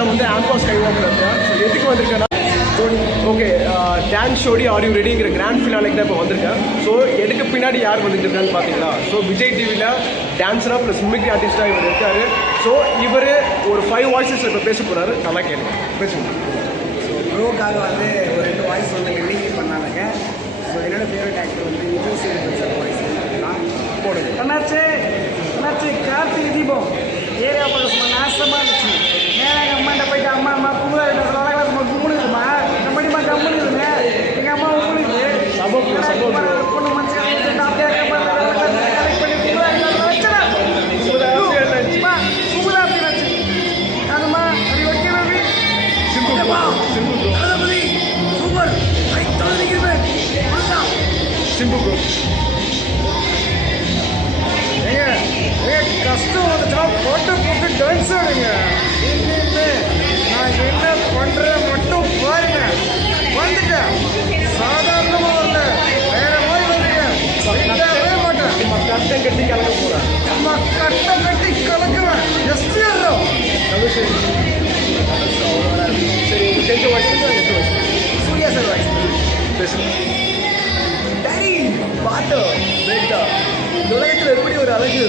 நான் வந்து alpha Skywalker இருக்கேன். ஸோ எதுக்கு வந்திருக்கேன்னா ஓகே டான்ஸ் ஷோடி ஆர் யூ ரெடிங்கிற கிராண்ட் ஃபினாலிக்கு தான் இப்போ வந்திருக்கேன். ஸோ எனக்கு பின்னாடி யார் வந்துட்டு இருக்கான்னு பார்த்தீங்களா, ஸோ விஜய் டிவியில் டான்ஸராக ப்ளஸ் மிமிக்ரி ஆர்டிஸ்டாக இவர் இருக்கார். ஸோ இவர் ஒரு 5 வாய்ஸஸ் இப்போ பேச போகிறாரு. நல்லா கேளுங்க, பேசுவோம். ஸோ ப்ரோக்காக வந்து ஒரு 2 வாய்ஸ் வந்து மிமிக்ரி பண்ணாங்க. ஸோ என்னோட ஃபேவரட் ஆக்டர் வந்து விஜய் சேதுபதி சார் வாய்ஸ் நான் போடுங்க. அண்ணாச்சி கார்த்திகை தீபம் ஏரியா பக்கம் சும்மா நாசமாக இருந்துச்சு. நேராக எங்கள் அம்மாண்ட போயிட்டு அம்மா கும்பலா சும்மா கும்பிடுதுமா நம்மடிமா கம்பெனிதுங்க எங்கள் அம்மா கும்பிடுது பொண்ணு மனுஷன் அப்படியே கலெக்ட் பண்ணி கும்பலா அப்படின்னாச்சு அதுமா அப்படி வைக்கிறது சூப்பர் சிம்பிள் ப்ரோ. கஷ்டம் வந்துச்சுன்னா போட்டு டான்ஸ் ஆடுங்க. நான் என்ன பண்ணுறேன் மட்டும் பாருங்க. வந்துட்டேன் சாதாரணமாக வரல, வேற மாதிரி வந்துட்டேன். சொல்லவே மாட்டேன். நம்ம கட்டம் கட்டி கலக்க போகிறேன். நம்ம கட்டம் கட்டி கலக்குவேன். எஸ்டிஆர் சரி தெரிஞ்ச வாய்ஸ் சூர்யா சார் வாய்ஸ் பேசுங்க. டை பாட்டு இந்த உலகத்தில் எப்படி ஒரு அழகு